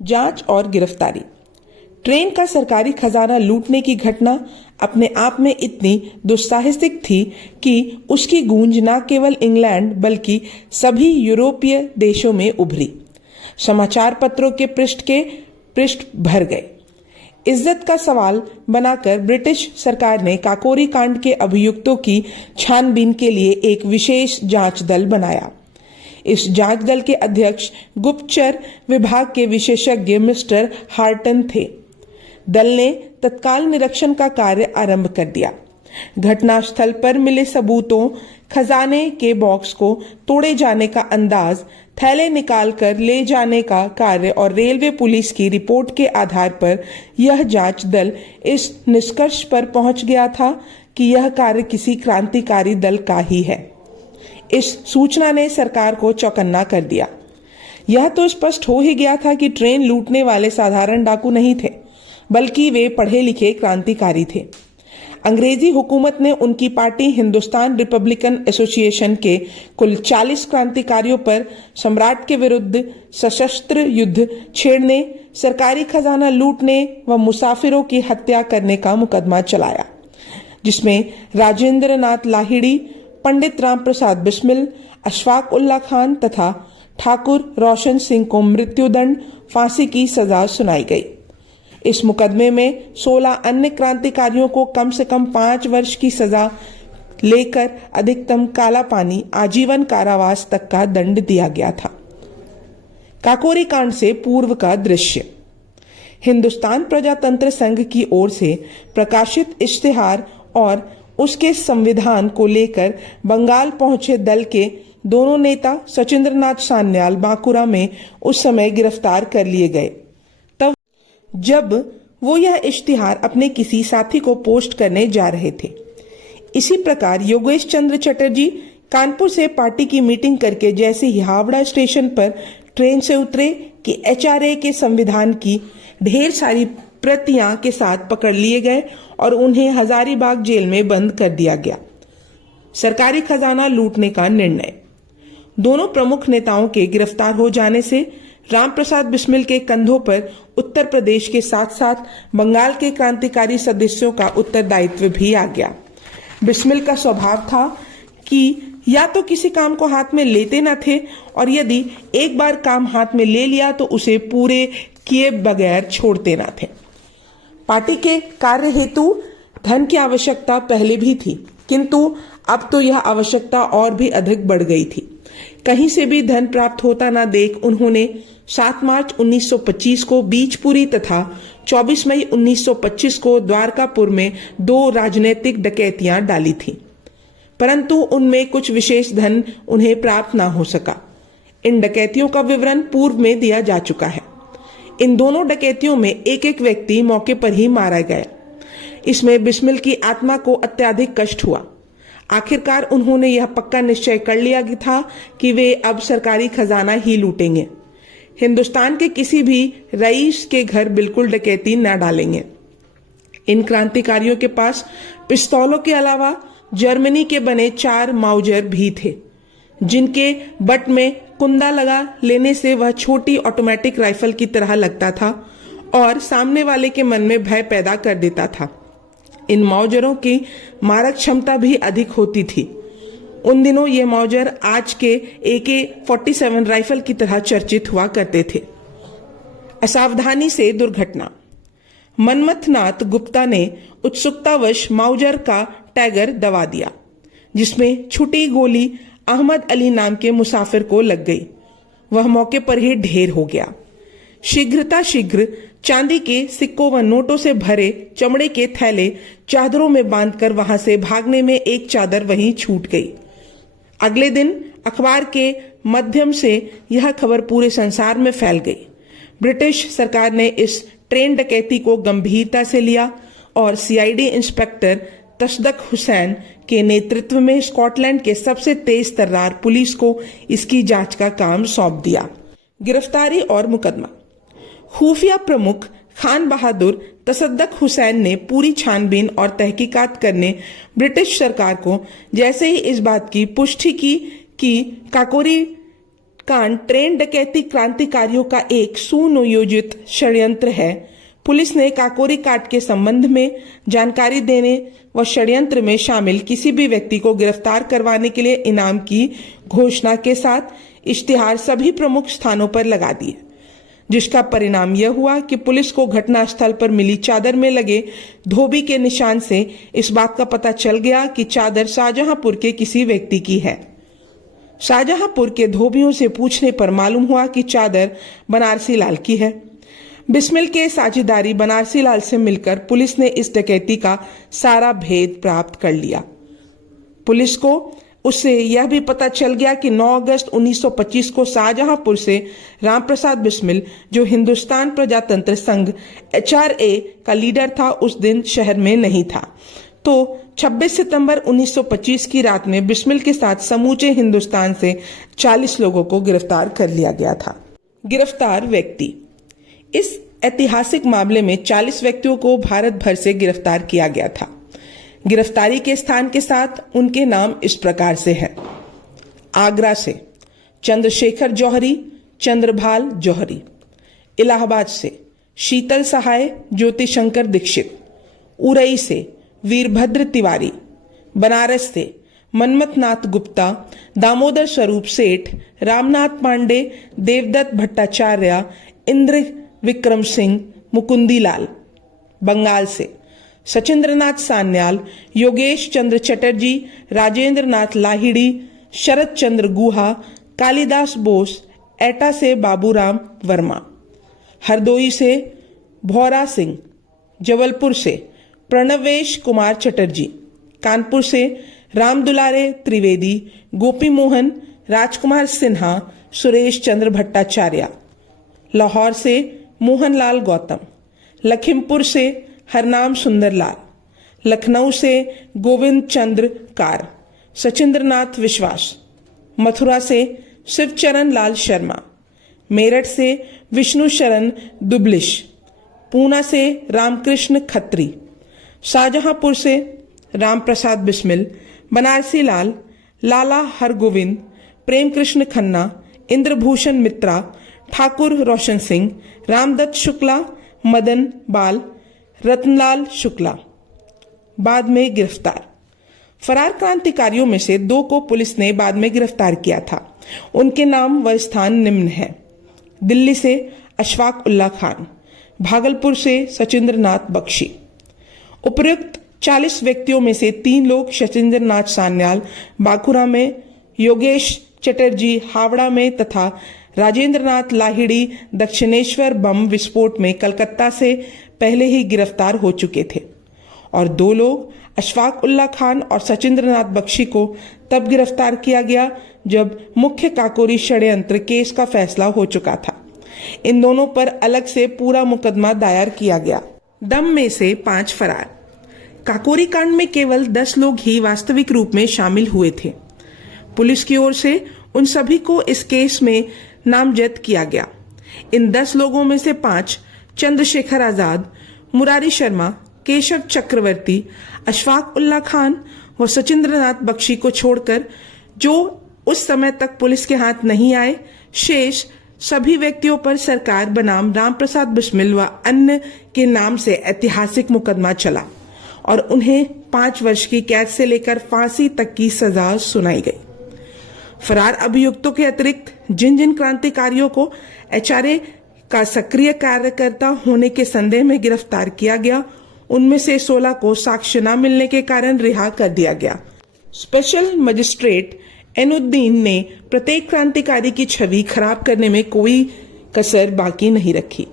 जांच और गिरफ्तारी। ट्रेन का सरकारी खजाना लूटने की घटना अपने आप में इतनी दुस्साहसिक थी कि उसकी गूंज न केवल इंग्लैंड बल्कि सभी यूरोपीय देशों में उभरी। समाचार पत्रों के पृष्ठ भर गए। इज्जत का सवाल बनाकर ब्रिटिश सरकार ने काकोरी कांड के अभियुक्तों की छानबीन के लिए एक विशेष जांच दल बनाया। इस जांच दल के अध्यक्ष गुप्तचर विभाग के विशेषज्ञ मिस्टर हार्टन थे। दल ने तत्काल निरीक्षण का कार्य आरंभ कर दिया। घटनास्थल पर मिले सबूतों, खजाने के बॉक्स को तोड़े जाने का अंदाज, थैले निकालकर ले जाने का कार्य और रेलवे पुलिस की रिपोर्ट के आधार पर यह जांच दल इस निष्कर्ष पर पहुंच गया था कि यह कार्य किसी क्रांतिकारी दल का ही है। इस सूचना ने सरकार को चौकन्ना कर दिया। यह तो स्पष्ट हो ही गया था कि ट्रेन लूटने वाले साधारण डाकू नहीं थे, बल्कि वे पढ़े लिखे क्रांतिकारी थे। अंग्रेजी हुकूमत ने उनकी पार्टी हिंदुस्तान रिपब्लिकन एसोसिएशन के कुल 40 क्रांतिकारियों पर सम्राट के विरुद्ध सशस्त्र युद्ध छेड़ने, सरकारी खजाना लूटने व मुसाफिरों की हत्या करने का मुकदमा चलाया, जिसमें राजेंद्र नाथ लाहिड़ी, पंडित राम प्रसाद बिस्मिल, अशफाक उल्ला खान तथा ठाकुर रोशन सिंह को मृत्युदंड, फांसी की सजा सुनाई गई। इस मुकदमे में 16 अन्य क्रांतिकारियों को कम से कम 5 वर्ष की सजा लेकर अधिकतम काला पानी, आजीवन कारावास तक का दंड दिया गया था। काकोरी कांड से पूर्व का दृश्य। हिंदुस्तान प्रजातंत्र संघ की ओर से प्रकाशित इश्तिहार और उसके संविधान को लेकर बंगाल पहुंचे दल के दोनों नेता सचिंद्रनाथ सान्याल बांकुरा में उस समय गिरफ्तार कर लिए गए, तब जब वो यह इश्तिहार अपने किसी साथी को पोस्ट करने जा रहे थे। इसी प्रकार योगेश चंद्र चटर्जी कानपुर से पार्टी की मीटिंग करके जैसे ही हावड़ा स्टेशन पर ट्रेन से उतरे कि HRA के संविधान की ढेर सारी प्रतियां के साथ पकड़ लिए गए और उन्हें हजारीबाग जेल में बंद कर दिया गया। सरकारी खजाना लूटने का निर्णय। दोनों प्रमुख नेताओं के गिरफ्तार हो जाने से राम प्रसाद बिस्मिल के कंधों पर उत्तर प्रदेश के साथ साथ बंगाल के क्रांतिकारी सदस्यों का उत्तरदायित्व भी आ गया। बिस्मिल का स्वभाव था कि या तो किसी काम को हाथ में लेते न थे और यदि एक बार काम हाथ में ले लिया तो उसे पूरे किए बगैर छोड़ते न थे। पार्टी के कार्य हेतु धन की आवश्यकता पहले भी थी, किंतु अब तो यह आवश्यकता और भी अधिक बढ़ गई थी। कहीं से भी धन प्राप्त होता न देख उन्होंने 7 मार्च 1925 को बीजपुरी तथा 24 मई 1925 को द्वारकापुर में 2 राजनीतिक डकैतियां डाली थीं, परंतु उनमें कुछ विशेष धन उन्हें प्राप्त न हो सका। इन डकैतियों का विवरण पूर्व में दिया जा चुका है। इन दोनों डकैतियों में एक एक व्यक्ति मौके पर ही मारा गया। इसमें बिस्मिल की आत्मा को अत्यधिक कष्ट हुआ। आखिरकार उन्होंने यह पक्का निश्चय कर लिया था कि वे अब सरकारी खजाना ही लूटेंगे। हिंदुस्तान के किसी भी रईस के घर बिल्कुल डकैती न डालेंगे। इन क्रांतिकारियों के पास पिस्तौलों के अलावा जर्मनी के बने 4 माउजर भी थे, जिनके बट में कुंदा लगा लेने से वह छोटी ऑटोमेटिक राइफल की तरह लगता था और सामने वाले के मन में भय पैदा कर देता था। इन माउजरों की मारक क्षमता भी अधिक होती थी। उन दिनों ये माउजर आज के AK-47 राइफल की तरह चर्चित हुआ करते थे। असावधानी से दुर्घटना। मनमथनाथ गुप्ता ने उत्सुकतावश माउजर का टैगर दबा दिया, जिसमें छुटी गोली अहमद अली नाम के मुसाफिर को लग गई। वह मौके पर ही ढेर हो गया। शीघ्र चांदी के सिक्कों व नोटों से भरे चमड़े के थैले चादरों में बांधकर वहां से भागने में एक चादर वहीं छूट गई। अगले दिन अखबार के माध्यम से यह खबर पूरे संसार में फैल गई। ब्रिटिश सरकार ने इस ट्रेन डकैती को गंभीरता से लिया और CID इंस्पेक्टर तसदक हुसैन के नेतृत्व में स्कॉटलैंड के सबसे तेज तर्रार पुलिस को इसकी जांच का काम सौंप दिया। गिरफ्तारी और मुकदमा। खुफिया प्रमुख खान बहादुर तसद्दक हुसैन ने पूरी छानबीन और तहकीकात करने ब्रिटिश सरकार को जैसे ही इस बात की पुष्टि की कि काकोरी कांड ट्रेन डकैती क्रांतिकारियों का एक सुनियोजित षड्यंत्र है। पुलिस ने काकोरी कांड के संबंध में जानकारी देने व षड्यंत्र में शामिल किसी भी व्यक्ति को गिरफ्तार करवाने के लिए इनाम की घोषणा के साथ इश्तिहार सभी प्रमुख स्थानों पर लगा दिए, जिसका परिणाम यह हुआ कि पुलिस को घटनास्थल पर मिली चादर में लगे धोबी के निशान से इस बात का पता चल गया कि चादर शाहजहांपुर के किसी व्यक्ति की है। शाहजहांपुर के धोबियों से पूछने पर मालूम हुआ कि चादर बनारसी लाल की है। बिस्मिल के साझेदारी बनारसी लाल से मिलकर पुलिस ने इस डकैती का सारा भेद प्राप्त कर लिया। पुलिस को उससे यह भी पता चल गया कि 9 अगस्त 1925 को शाहजहांपुर से रामप्रसाद बिस्मिल, जो हिंदुस्तान प्रजातंत्र संघ HRA का लीडर था, उस दिन शहर में नहीं था। तो 26 सितंबर 1925 की रात में बिस्मिल के साथ समूचे हिंदुस्तान से 40 लोगों को गिरफ्तार कर लिया गया था। गिरफ्तार व्यक्ति। इस ऐतिहासिक मामले में 40 व्यक्तियों को भारत भर से गिरफ्तार किया गया था। गिरफ्तारी के स्थान के साथ उनके नाम इस प्रकार से हैं। आगरा से चंद्रशेखर जौहरी, चंद्रभाल जौहरी। इलाहाबाद से शीतल सहाय, ज्योति शंकर दीक्षित। उरई से वीरभद्र तिवारी। बनारस से मनमथनाथ गुप्ता, दामोदर स्वरूप सेठ, रामनाथ पांडे, देवदत्त भट्टाचार्य, इंद्र विक्रम सिंह, मुकुंदी लाल। बंगाल से सचिंद्रनाथ सान्याल, योगेश चंद्र चटर्जी, राजेंद्र नाथ लाहिड़ी, शरद चंद्र गुहा, कालिदास बोस। एटा से बाबूराम वर्मा। हरदोई से भौरा सिंह। जबलपुर से प्रणवेश कुमार चटर्जी। कानपुर से रामदुलारे त्रिवेदी, गोपी मोहन, राजकुमार सिन्हा, सुरेश चंद्र भट्टाचार्य। लाहौर से मोहनलाल गौतम। लखीमपुर से हरनाम सुंदरलाल। लखनऊ से गोविंद चंद्र कार, सचिंद्रनाथ विश्वास। मथुरा से शिवचरण लाल शर्मा। मेरठ से विष्णु शरण दुबलिश। पूना से रामकृष्ण खत्री। शाहजहांपुर से रामप्रसाद बिस्मिल, बनारसी लाल, लाला हरगोविंद, प्रेम कृष्ण खन्ना, इंद्रभूषण मित्रा, ठाकुर रोशन सिंह, रामदत्त शुक्ला, मदन बाल, रतनलाल शुक्ला। बाद में गिरफ्तार। फरार क्रांतिकारियों में से 2 को पुलिस ने बाद में गिरफ्तार किया था। उनके नाम व स्थान निम्न है। दिल्ली से अशफाक उल्ला खान, भागलपुर से सचिंद्रनाथ बख्शी। उपयुक्त 40 व्यक्तियों में से 3 लोग सचिंद्रनाथ सान्याल बांकुरा में, योगेश चटर्जी हावड़ा में तथा राजेंद्रनाथ लाहिड़ी दक्षिणेश्वर बम विस्फोट में कलकत्ता से पहले ही गिरफ्तार हो चुके थे, और 2 लोग अशफाक उल्ला खान और सचिंद्रनाथ बख्शी को तब गिरफ्तार किया गया जब मुख्य काकोरी षड्यंत्र केस का फैसला हो चुका था। इन दोनों पर अलग से पूरा मुकदमा दायर किया गया। दम में से 5 फरार। काकोरी कांड में केवल 10 लोग ही वास्तविक रूप में शामिल हुए थे। पुलिस की ओर से उन सभी को इस केस में नामजद किया गया। इन 10 लोगों में से 5 चंद्रशेखर आजाद, मुरारी शर्मा, केशव चक्रवर्ती, अशफाक उल्ला खान व सचिंद्रनाथ बख्शी को छोड़कर, जो उस समय तक पुलिस के हाथ नहीं आए, शेष सभी व्यक्तियों पर सरकार बनाम रामप्रसाद बिस्मिल व अन्य के नाम से ऐतिहासिक मुकदमा चला और उन्हें 5 वर्ष की कैद से लेकर फांसी तक की सजा सुनाई गई। फरार अभियुक्तों के अतिरिक्त जिन जिन क्रांतिकारियों को HRA का सक्रिय कार्यकर्ता होने के संदेह में गिरफ्तार किया गया, उनमें से 16 को साक्ष्य न मिलने के कारण रिहा कर दिया गया। स्पेशल मजिस्ट्रेट एनुद्दीन ने प्रत्येक क्रांतिकारी की छवि खराब करने में कोई कसर बाकी नहीं रखी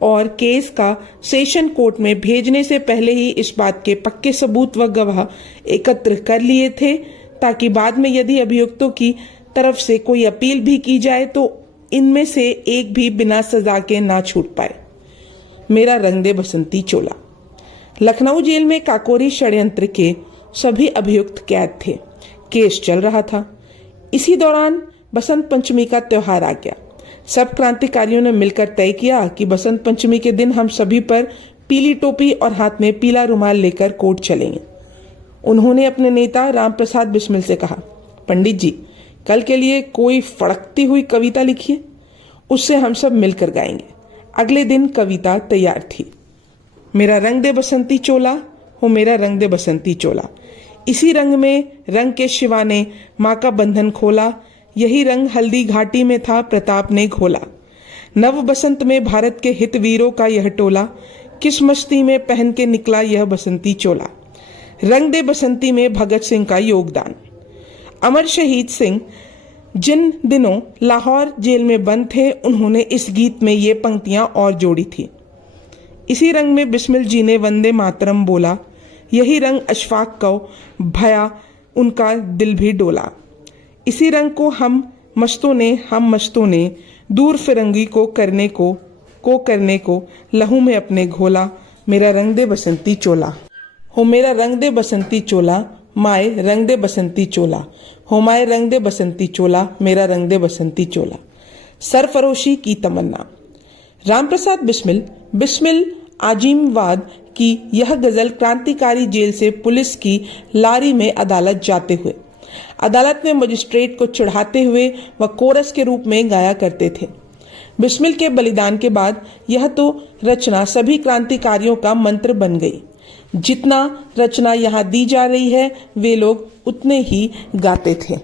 और केस का सेशन कोर्ट में भेजने से पहले ही इस बात के पक्के सबूत व गवाह एकत्र कर लिए थे ताकि बाद में यदि अभियुक्तों की तरफ से कोई अपील भी की जाए तो इनमें से एक भी बिना सजा के ना छूट पाए। मेरा रंग दे बसंती चोला। लखनऊ जेल में काकोरी षड्यंत्र के सभी अभियुक्त कैद थे। केस चल रहा था। इसी दौरान बसंत पंचमी का त्योहार आ गया। सब क्रांतिकारियों ने मिलकर तय किया कि बसंत पंचमी के दिन हम सभी पर पीली टोपी और हाथ में पीला रुमाल लेकर कोर्ट चलेंगे। उन्होंने अपने नेता रामप्रसाद बिस्मिल से कहा, पंडित जी, कल के लिए कोई फड़कती हुई कविता लिखिए, उससे हम सब मिलकर गाएंगे। अगले दिन कविता तैयार थी। मेरा रंग दे बसंती चोला, हो मेरा रंग दे बसंती चोला। इसी रंग में रंग के शिवा ने माँ का बंधन खोला। यही रंग हल्दी घाटी में था, प्रताप ने घोला। नव बसंत में भारत के हित वीरों का यह टोला, किस मस्ती में पहन के निकला यह बसंती चोला। रंग दे बसंती में भगत सिंह का योगदान। अमर शहीद सिंह जिन दिनों लाहौर जेल में बंद थे, उन्होंने इस गीत में ये पंक्तियां और जोड़ी थी। इसी रंग में बिस्मिल जी ने वंदे मातरम बोला। यही रंग अशफाक को भया, उनका दिल भी डोला। इसी रंग को हम मस्तों ने दूर फिरंगी को करने को लहू में अपने घोला। मेरा रंग दे बसंती चोला, हो मेरा रंग दे बसंती चोला। माए रंग दे बसंती चोला, हो माए रंग दे बसंती चोला। मेरा रंग दे बसंती चोला। सरफरोशी की तमन्ना। रामप्रसाद बिस्मिल आजीमवाद की यह गजल क्रांतिकारी जेल से पुलिस की लारी में अदालत जाते हुए, अदालत में मजिस्ट्रेट को चिढ़ाते हुए वह कोरस के रूप में गाया करते थे। बिस्मिल के बलिदान के बाद यह तो रचना सभी क्रांतिकारियों का मंत्र बन गई। जितना रचना यहाँ दी जा रही है, वे लोग उतने ही गाते थे।